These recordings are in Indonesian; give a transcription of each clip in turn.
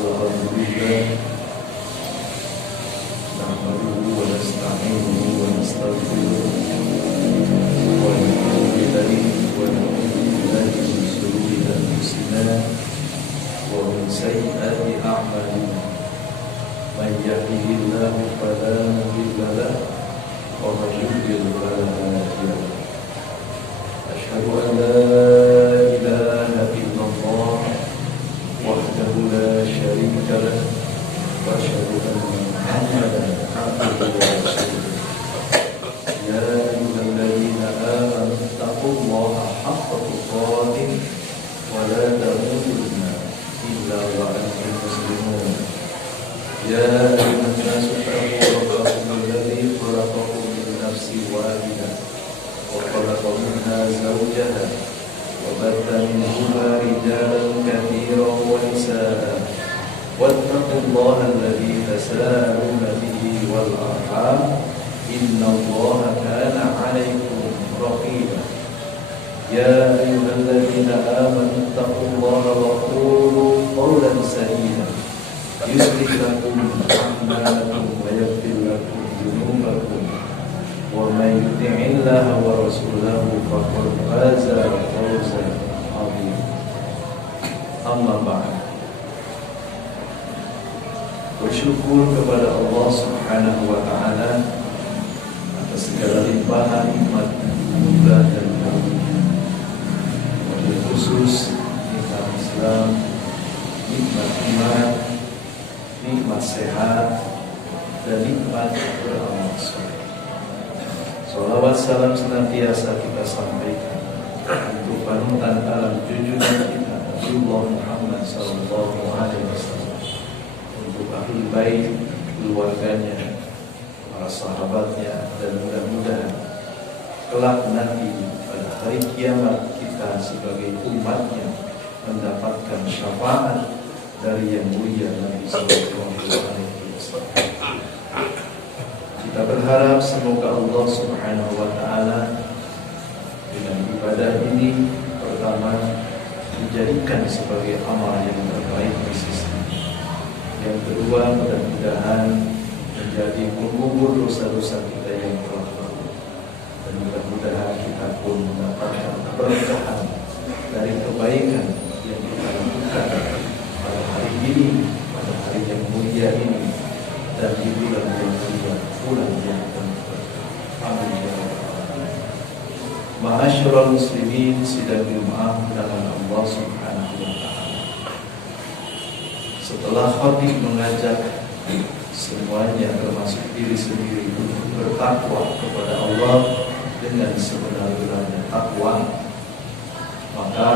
Alhamdulillah, nahmaduhu wa nasta'inuhu wa nastaghfiruh wa na'udzu billahi min shururi anfusina wa min sayyiati a'malina. Man yahdihillahu fala mudilla lahu wa man yudlil fala hadiya lahu. Asyhadu an la ilaha illallah wahdahu la syarika lahu wa asyhadu anna Muhammadan abduhu wa rasuluh. Ya ayyuhalladzina amanu taqullaha haqqa tuqatih wa la tamutunna illa wa antum muslimun. Ya ayyuhan nasu taqu rabbakum alladzi khalaqakum min nafsin wahidah wa khalaqa minha zawjaha وبث منهما رجالا كثيرا ونساء واتقوا الله الذي تساءلون به والأرحام إن الله كان عليكم رقيبا. يا أيها الذين آمنوا اتقوا الله وقولوا قولا سديدا يصلح لكم أعمالكم ويغفر لكم ذنوبكم ومن يطع الله ورسوله فقد فاز فوزا عظيما. Amma ba'd. Bersyukur kepada Allah Subhanahu wa taala atas segala limpahan nikmat anugerah dan karunia. Wabil khusus nikmat Islam, nikmat iman, nikmat sehat, dan nikmat beramal saleh. Salawat salam senantiasa kita sampaikan untuk panutan alam junjungan kita Rasulullah Muhammad sallallahu alaihi wasallam, untuk ahli bait, keluarganya, para sahabatnya, dan mudah-mudahan kelak nanti pada hari kiamat kita sebagai umatnya mendapatkan syafaat dari yang mulia Nabi sallallahu alaihi wasallam. Kita berharap semoga Allah Subhanahu wa taala dengan ibadah ini pertama menjadikan sebagai amal yang terbaik di sisi. Yang kedua, mudah-mudahan menjadi pengubur dosa-dosa kita yang telah lalu. Dan mudah-mudahan kita pun mendapatkan keberkahan dari kebaikan yang kita lakukan pada hari ini, pada hari yang mulia ini, dan di bulan yang mulia, bulan yang terbaik. Amin ya rabbal alamin. Ma'asyiral muslimin, sidang Jumat dengan Allah Subhanahu wa taala. Setelah khatib mengajak semuanya termasuk diri sendiri untuk bertakwa kepada Allah dengan sebenar-benarnya takwa, maka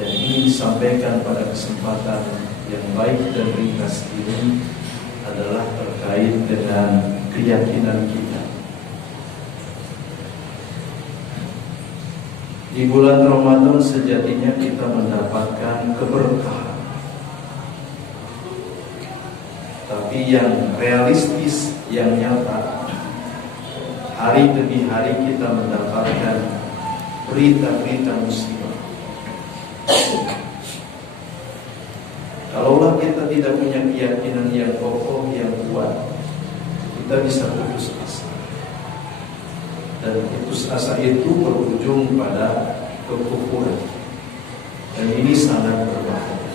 yang ingin disampaikan pada kesempatan yang baik dan ringkas ini adalah terkait dengan keyakinan kita. Di bulan Ramadan sejatinya kita mendapatkan keberkahan, tapi yang realistis, yang nyata, hari demi hari kita mendapatkan berita-berita musibah. Kalaulah kita tidak punya keyakinan yang kokoh, yang kuat, kita bisa putus asa. Dan putus asa itu berujung pada kekufuran. Dan ini sangat berbahaya.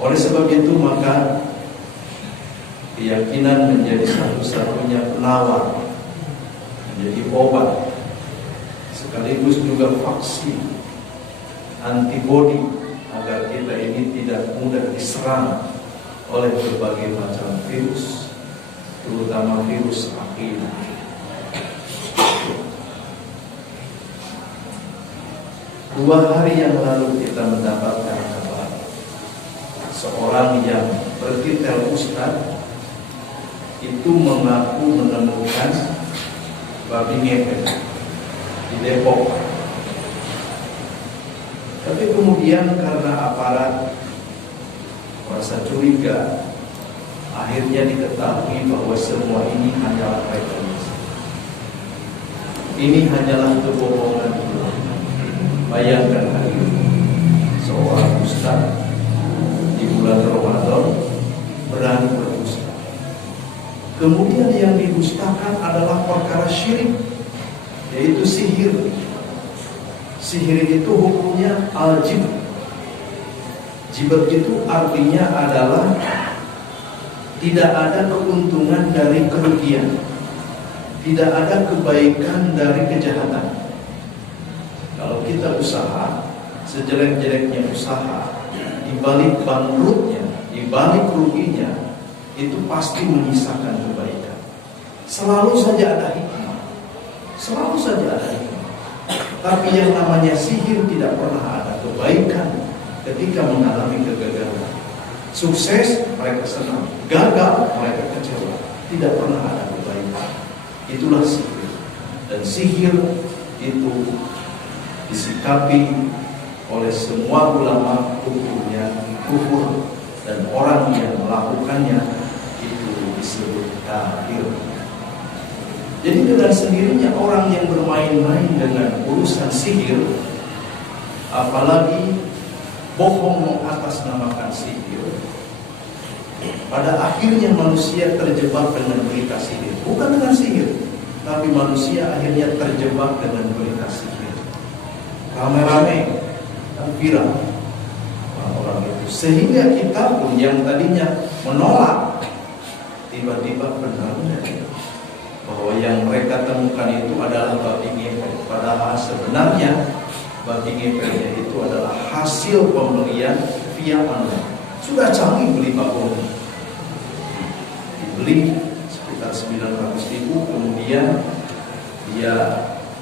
Oleh sebab itu maka keyakinan menjadi satu-satunya penawar, menjadi obat, sekaligus juga vaksin, antibodi, agar kita ini tidak mudah diserang oleh berbagai macam virus, terutama virus akidah. Dua hari yang lalu kita mendapatkan kabar seorang yang bertitel ustaz itu mengaku menemukan babi ngepet di Depok. Tapi kemudian karena aparat merasa curiga, akhirnya diketahui bahwa semua ini hanyalah rekayasa. Ini hanyalah kebohongan. Bayangkan hari ini seorang ustaz Kemudian yang didustakan adalah perkara syirik, yaitu sihir. Sihir itu hukumnya al-jibr. Jibr itu artinya adalah tidak ada keuntungan dari kerugian, tidak ada kebaikan dari kejahatan. Kalau kita usaha, sejelek-jeleknya usaha, di balik bangkrutnya, di balik ruginya, itu pasti menyisakan kebaikan. Selalu saja ada hikmah, selalu saja ada hikmah. Tapi yang namanya sihir tidak pernah ada kebaikan ketika mengalami kegagalan. Sukses mereka senang, gagal mereka kecewa. Tidak pernah ada kebaikan. Itulah sihir. Dan sihir itu disikapi oleh semua ulama hukumnya kufur, dan orang yang melakukannya itu disebut kafir. Jadi dengan sendirinya orang yang bermain-main dengan urusan sihir, apalagi bohong mengatasnamakan sihir, pada akhirnya manusia terjebak dengan berita sihir. Bukan dengan sihir, tapi manusia akhirnya terjebak dengan berita sihir. Rame-rame dan viral orang itu, sehingga kita pun yang tadinya menolak tiba-tiba benar bahwa yang mereka temukan itu adalah babi ngepet. Padahal sebenarnya babi ngepetnya itu adalah hasil pembelian via online. Sudah canggih beli babon, dibeli sekitar 900.000, kemudian dia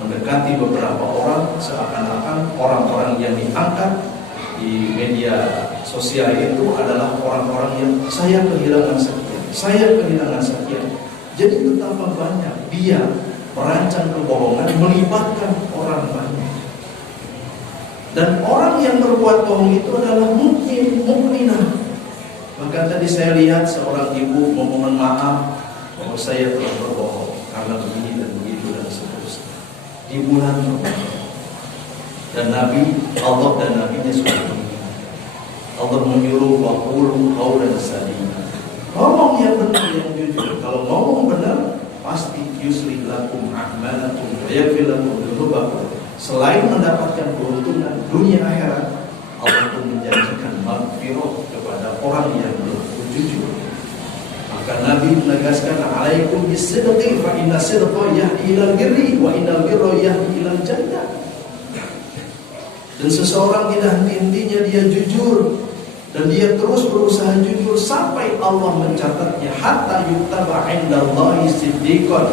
mendekati beberapa orang, seakan-akan orang-orang yang diangkat di media sosial itu adalah orang-orang yang saya kehilangan sekian, saya kehilangan sekian. Jadi betapa banyak dia merancang kebohongan, melibatkan orang banyak. Dan orang yang berbuat bohong itu adalah mukminah. Maka tadi saya lihat seorang ibu memohon maaf bahwa saya telah berbohong karena begini dan begitu dan seterusnya di bulan Ramadan. Dan Allah dan Nabi-Nya sudah mengingatkan. Allah menyuruh waqulu qawlan sadida. Ngomong yang benar, yang jujur. Kalau ngomong benar, pasti yuslih lakum a'malakum wa yaghfir lakum dzunubakum. Selain mendapatkan keuntungan dunia akhirat, Allah pun menjanjikan maghfirah kepada orang yang jujur. Maka Nabi menegaskan, alaikum bis-sidqi fa inna sidqa yahdi ilal birri wa innal birra yahdi ilal jannah. Dan seseorang tidak henti-hentinya dia jujur, dan dia terus berusaha jujur sampai Allah mencatatnya, hatta yuktaba indallahi siddiqan.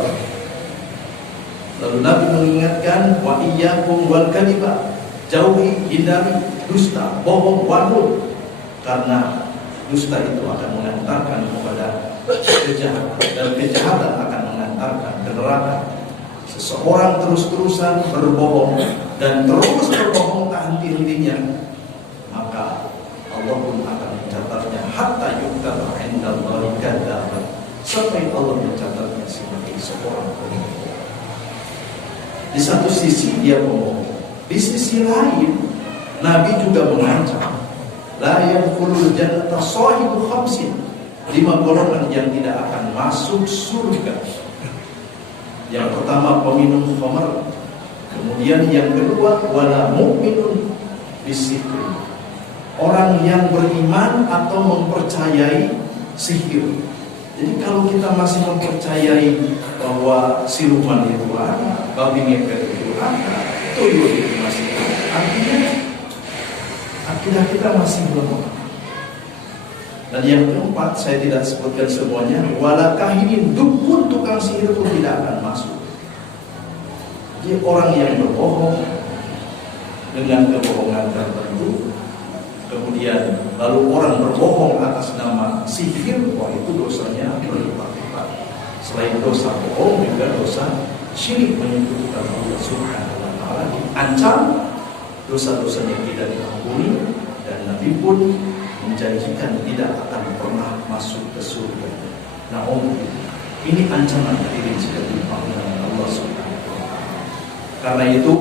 Lalu Nabi mengingatkan, wa iyyakum wal kadhiba, jauhi, hindari dusta, bohong, wanut, karena dusta itu akan mengantarkan kepada kejahatan, dan kejahatan akan mengantarkan ke neraka. Seseorang terus-terusan berbohong dan terus berbohong tak henti-hentinya, maka Allah pun akan mencatatnya hatta yuktaba indallahi kadzaban, sampai Allah mencatatnya sebagai seorang pembohong. Di satu sisi dia pembohong, di sisi lain Nabi juga mengancam, la yadkhulul jannata shahibu khamsin, 5 golongan yang tidak akan masuk surga. Yang pertama peminum khamr, kemudian yang kedua wala mu'minun bisihri, orang yang beriman atau mempercayai sihir. Jadi kalau kita masih mempercayai bahwa siluman itu ada, babi ngepet itu ada, tuyul itu masih ada, artinya akidah kita masih belum. Dan yang keempat, saya tidak sebutkan semuanya, wala kahinin, dukun tukang sihir pun tidak akan masuk. Jadi orang yang berbohong dengan kebohongan tertentu, kemudian lalu orang berbohong atas nama sihir, wah itu dosanya berlipat-lipat. Selain dosa bohong, juga dosa syirik menyekutukan Allah Subhanahu wa Ta'ala, diancam dosa-dosanya tidak diampuni, dan Nabi pun menjanjikan tidak akan pernah masuk ke surga. Nah, ini ancaman dari rezeki Allah Subhanahu wa Ta'ala. Karena itu,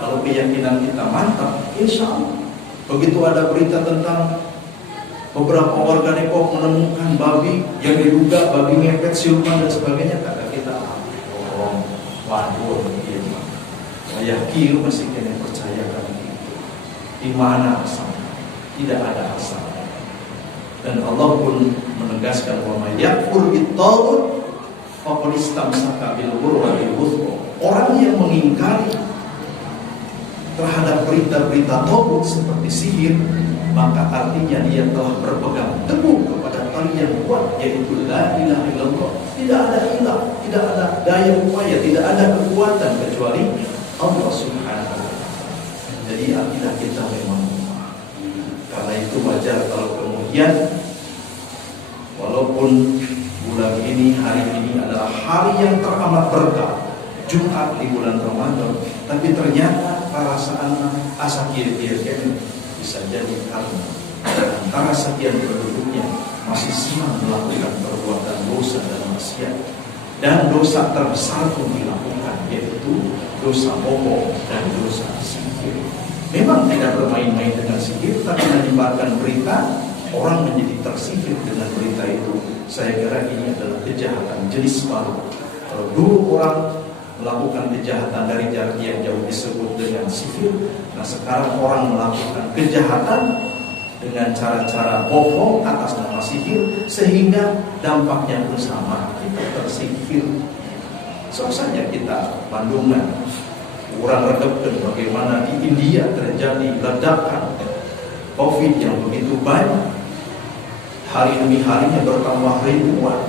kalau keyakinan kita mantap, insya Allah begitu ada berita tentang Beberapa warga Depok menemukan babi yang diduga babi ngepet, siluman dan sebagainya. Kata kita, waduh, yakin masih kena percayakan itu. Di mana asalnya? Tidak ada asalnya. Dan Allah pun menegaskan wa may yakfur bit-taghut faqad istamsaka bil urwatil wuthqa. Orang yang mengingkari terhadap berita-berita taghut seperti sihir, maka artinya dia telah berpegang teguh kepada tali yang kuat, yaitu la ilaha illallah. Tidak ada ilah, tidak ada daya upaya, tidak ada kekuatan kecuali Allah Subhanahu wa ta'ala. Jadi akidah kita memang lemah. Karena itu wajar kalau kemudian walaupun bulan ini, hari ini adalah hari yang teramat berkah, Jumat di bulan Ramadan, tapi ternyata perasaan asa kiri-kiri bisa jadi karena antara sekian penduduknya masih senang melakukan perbuatan dosa dan maksiat, dan dosa terbesar pun dilakukan, yaitu dosa bohong dan dosa sihir. Memang tidak bermain-main dengan sihir, tapi menyebarkan berita, orang menjadi tersihir dengan berita itu. Saya kira ini adalah kejahatan jenis baru. Kalau dulu orang melakukan kejahatan dari jarak yang jauh disebut dengan sihir, nah sekarang orang melakukan kejahatan dengan cara-cara bohong atas nama sihir, sehingga dampaknya pun sama, kita tersihir. So saja kita Bandungan, orang redepkan bagaimana di India terjadi ledakan COVID yang begitu banyak, hari demi harinya bertambah ribuan.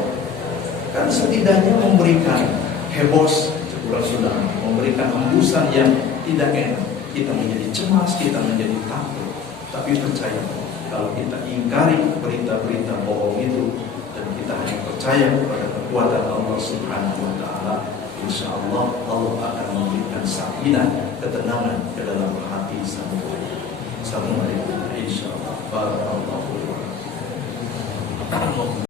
Kan setidaknya memberikan hebos, sudah memberikan hembusan yang tidak enak. Kita menjadi cemas, kita menjadi takut. Tapi percaya, kalau kita ingkari berita-berita bohong itu dan kita hanya percaya kepada kekuatan Allah Subhanahu wa ta'ala, insya Allah Allah akan memberikan sakinah, ketenangan ke dalam hati semua. Assalamualaikum, insya Allah. Barakallahu.